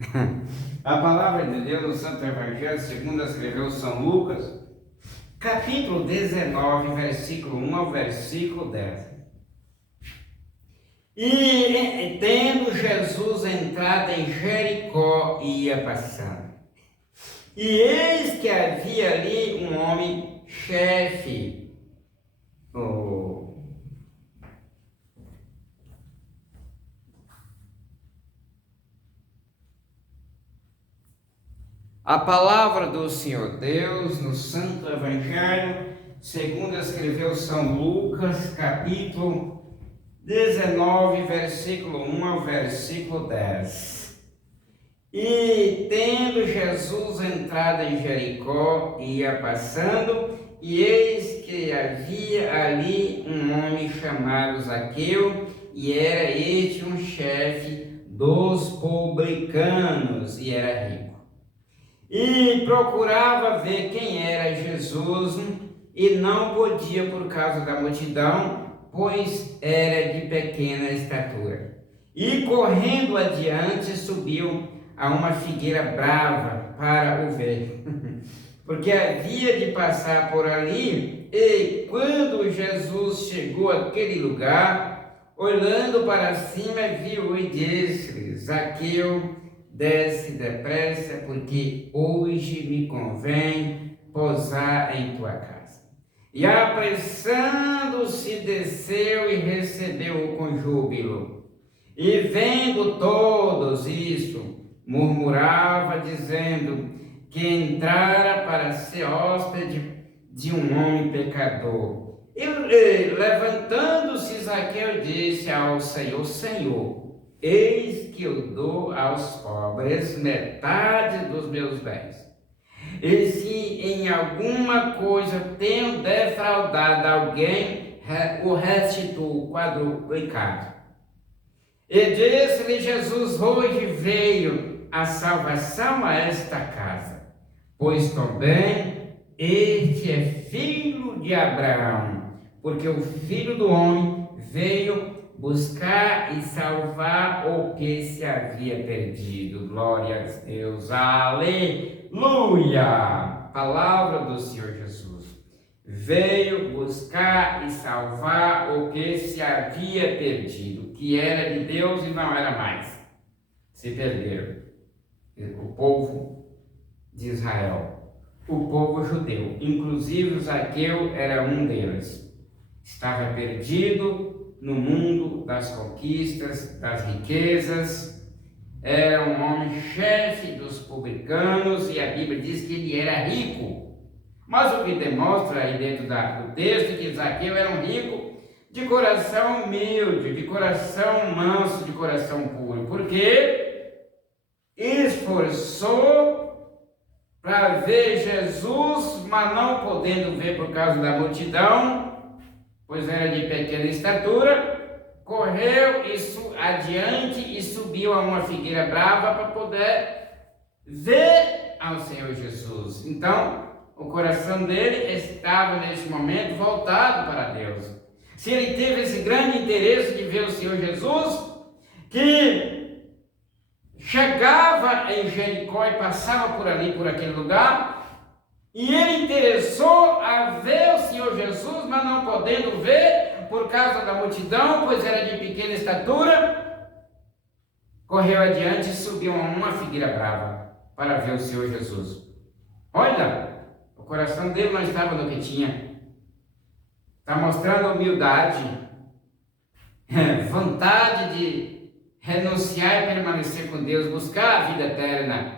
A palavra de Deus no Santo Evangelho, segundo escreveu São Lucas, capítulo 19, versículo 1 ao versículo 10. E tendo Jesus entrado em Jericó, ia passando. E eis que havia ali um homem chefe, A palavra do Senhor Deus no Santo Evangelho, segundo escreveu São Lucas, capítulo 19, versículo 1 ao versículo 10. E tendo Jesus entrado em Jericó, ia passando, e eis que havia ali um homem chamado Zaqueu, e era este um chefe dos publicanos, e era rico. E procurava ver quem era Jesus, e não podia por causa da multidão, pois era de pequena estatura. E correndo adiante, subiu a uma figueira brava para o ver, porque havia de passar por ali. E quando Jesus chegou àquele lugar, olhando para cima, viu e disse: Zaqueu, desce depressa, porque hoje me convém posar em tua casa. E apressando-se, desceu e recebeu-o com júbilo. E vendo todos isso, murmurava, dizendo que entrara para ser hóspede de um homem pecador. E levantando-se, Zaqueu disse ao Senhor: Senhor, eis que eu dou aos pobres metade dos meus bens. E se em alguma coisa tenho defraudado alguém, o restituo quadruplicado. E disse-lhe Jesus: hoje veio a salvação a esta casa, pois também este é filho de Abraão, porque o Filho do Homem veio buscar e salvar o que se havia perdido. Glória a Deus, aleluia! Palavra do Senhor Jesus. Veio buscar e salvar o que se havia perdido, que era de Deus e não era mais. Se perderam. O povo de Israel, o povo judeu, inclusive o Zaqueu era um deles. Estava perdido no mundo das conquistas, das riquezas, era um homem chefe dos publicanos, e a Bíblia diz que ele era rico. Mas o que demonstra aí dentro do texto que Zaqueu era um rico de coração humilde, de coração manso, de coração puro, porque esforçou para ver Jesus, mas não podendo ver por causa da multidão, pois era de pequena estatura, correu adiante e subiu a uma figueira brava para poder ver ao Senhor Jesus. Então, o coração dele estava nesse momento voltado para Deus. Se ele teve esse grande interesse de ver o Senhor Jesus, que chegava em Jericó e passava por ali, por aquele lugar, e ele interessou a ver o Senhor Jesus, mas não podendo ver por causa da multidão, pois era de pequena estatura, correu adiante e subiu a uma figueira brava para ver o Senhor Jesus. Olha, o coração dele não estava no que tinha. Está mostrando humildade, vontade de renunciar e permanecer com Deus, buscar a vida eterna.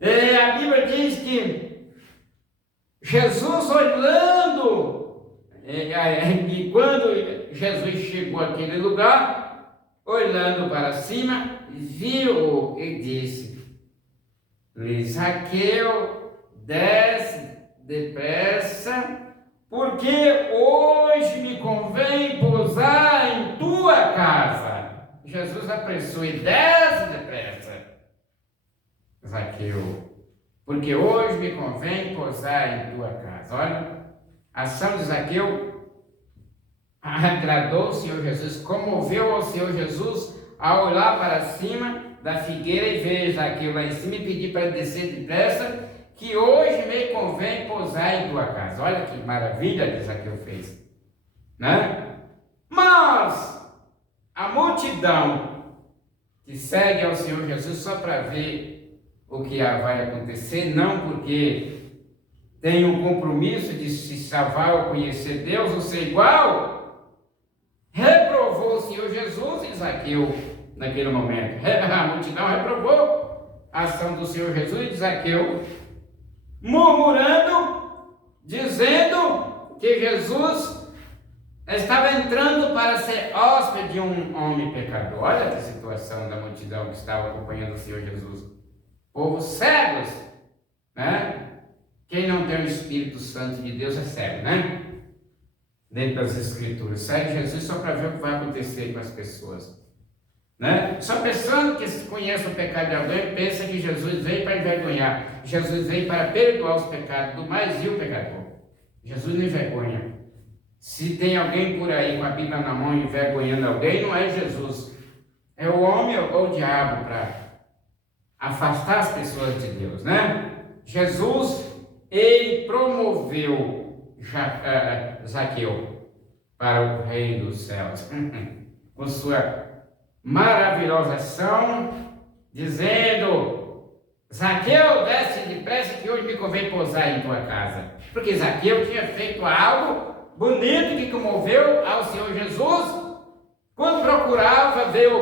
A Bíblia diz que Jesus olhando, e quando Jesus chegou àquele lugar, olhando para cima, viu e disse-lhe: Zaqueu, desce depressa, porque hoje me convém pousar em tua casa. Jesus apressou e desce depressa, Zaqueu, porque hoje me convém pousar em tua casa. Olha, a ação de Zaqueu agradou o Senhor Jesus, comoveu ao Senhor Jesus ao olhar para cima da figueira e ver Zaqueu lá em cima e pedir para descer depressa, que hoje me convém pousar em tua casa. Olha que maravilha que Zaqueu fez, né? Mas a multidão que segue ao Senhor Jesus só para ver o que vai acontecer, não porque tem um compromisso de se salvar ou conhecer Deus ou ser igual, reprovou o Senhor Jesus e Zaqueu naquele momento. A multidão reprovou a ação do Senhor Jesus e Zaqueu, murmurando, dizendo que Jesus estava entrando para ser hóspede de um homem pecador. Olha a situação da multidão que estava acompanhando o Senhor Jesus. Povos cegos, né? Quem não tem o Espírito Santo de Deus é cego, né? Dentro das Escrituras. Segue Jesus só para ver o que vai acontecer com as pessoas, né? Só pensando que se conhece o pecado de alguém, pensa que Jesus veio para envergonhar. Jesus veio para perdoar os pecados do mais vil pecador. Jesus não envergonha. Se tem alguém por aí com a Bíblia na mão envergonhando alguém, não é Jesus. É o homem ou o diabo para afastar as pessoas de Deus, né? Jesus, ele promoveu Zaqueu para o reino dos céus, com sua maravilhosa ação, dizendo: Zaqueu, desce depressa que hoje me convém pousar em tua casa. Porque Zaqueu tinha feito algo bonito que comoveu ao Senhor Jesus. Quando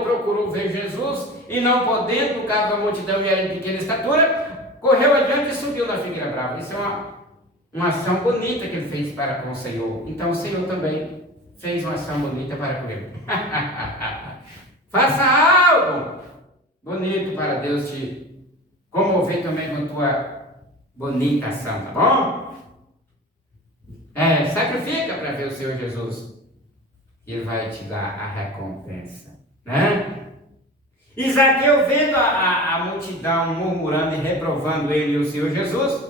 procurou ver Jesus e não podendo, por causa da multidão e era de pequena estatura, correu adiante e subiu na figueira brava. Isso é uma ação bonita que ele fez para com o Senhor. Então o Senhor também fez uma ação bonita para com ele. Faça algo bonito para Deus te comover também com tua bonita ação, tá bom? Sacrifica para ver o Senhor Jesus. E ele vai te dar a recompensa, né? E Zaqueu, vendo a multidão murmurando e reprovando ele e o Senhor Jesus,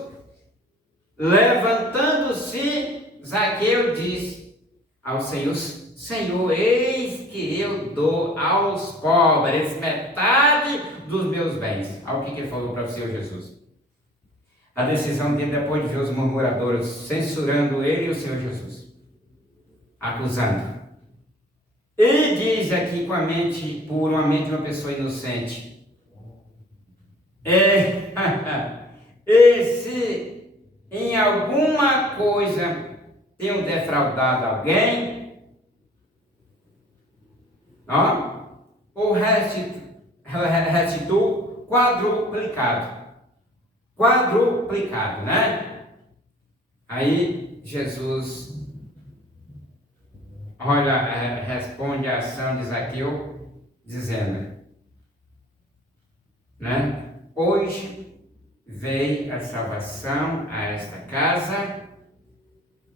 levantando-se, Zaqueu disse ao Senhor: Senhor, eis que eu dou aos pobres metade dos meus bens. Olha o que ele falou para o Senhor Jesus. A decisão dele depois de ver os murmuradores censurando ele e o Senhor Jesus, acusando. Ele diz aqui com a mente pura, a mente de uma pessoa inocente: e se em alguma coisa tenho defraudado alguém, o restituo quadruplicado, né? Aí Jesus, olha, responde a ação de Zaqueu, dizendo, né? Hoje veio a salvação a esta casa,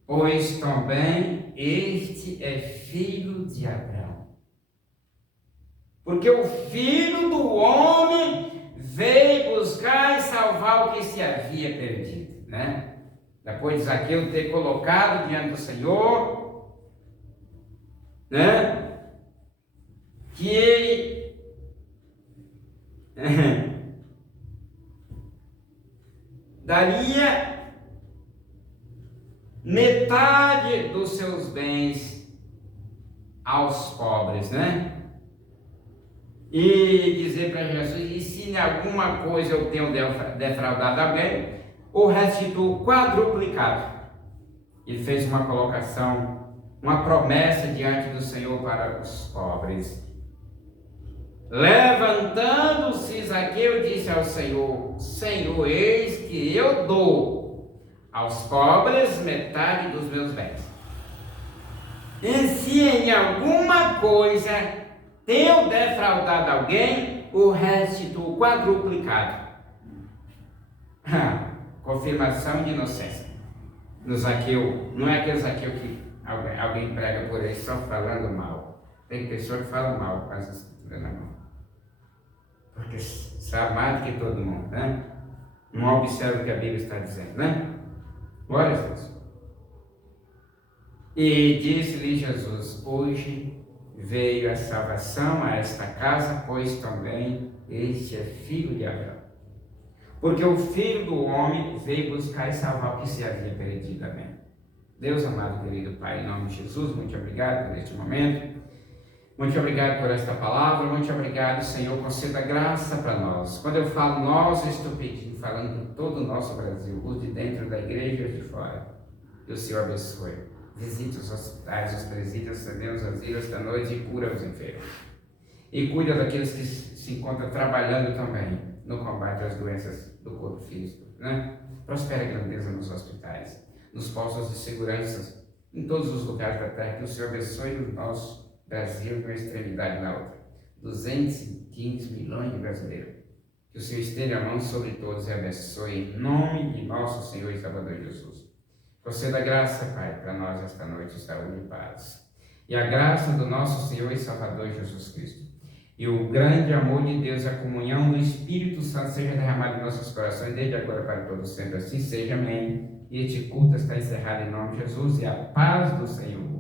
pois também este é filho de Abraão. Porque o Filho do Homem veio buscar e salvar o que se havia perdido, né? Depois de Zaqueu ter colocado diante do Senhor, né? Que ele daria metade dos seus bens aos pobres, né? E dizer para Jesus: e se em alguma coisa eu tenho defraudado alguém, o restituo quadruplicado. Ele fez uma colocação, uma promessa diante do Senhor para os pobres. Levantando-se, Zaqueu disse ao Senhor: Senhor, eis que eu dou aos pobres metade dos meus bens. E se em alguma coisa tenho defraudado alguém, o restituo quadruplicado. Confirmação de inocência. No Zaqueu, não é aquele Zaqueu que alguém prega por aí só falando mal. Tem pessoa que fala mal com as escrituras na mão, porque sabe mais do que todo mundo, né? Não observa o que a Bíblia está dizendo, né? Glória a Deus. E disse-lhe Jesus: hoje veio a salvação a esta casa, pois também este é filho de Abraão. Porque o Filho do Homem veio buscar e salvar o que se havia perdido. Amém. Deus amado, querido Pai, em nome de Jesus, muito obrigado por este momento. Muito obrigado por esta palavra. Muito obrigado, Senhor, conceda graça para nós. Quando eu falo nós, eu estou pedindo, falando de todo o nosso Brasil, os de dentro da igreja e os de fora. Que o Senhor abençoe. Visite os hospitais, os presídios, também os asilos da noite e cura os enfermos. E cuida daqueles que se encontram trabalhando também no combate às doenças do corpo físico, né? Prospera a grandeza nos hospitais, nos postos de segurança, em todos os lugares da terra. Que o Senhor abençoe o nosso Brasil de uma extremidade na outra. 215 milhões de brasileiros. Que o Senhor estenda a mão sobre todos e abençoe em nome de nosso Senhor e Salvador Jesus. Conceda graça, Pai, para nós esta noite, saúde e paz. E a graça do nosso Senhor e Salvador Jesus Cristo. E o grande amor de Deus, a comunhão do Espírito Santo seja derramado em nossos corações, desde agora para todos sempre. Assim seja, amém. E este culto está encerrado em nome de Jesus, e a paz do Senhor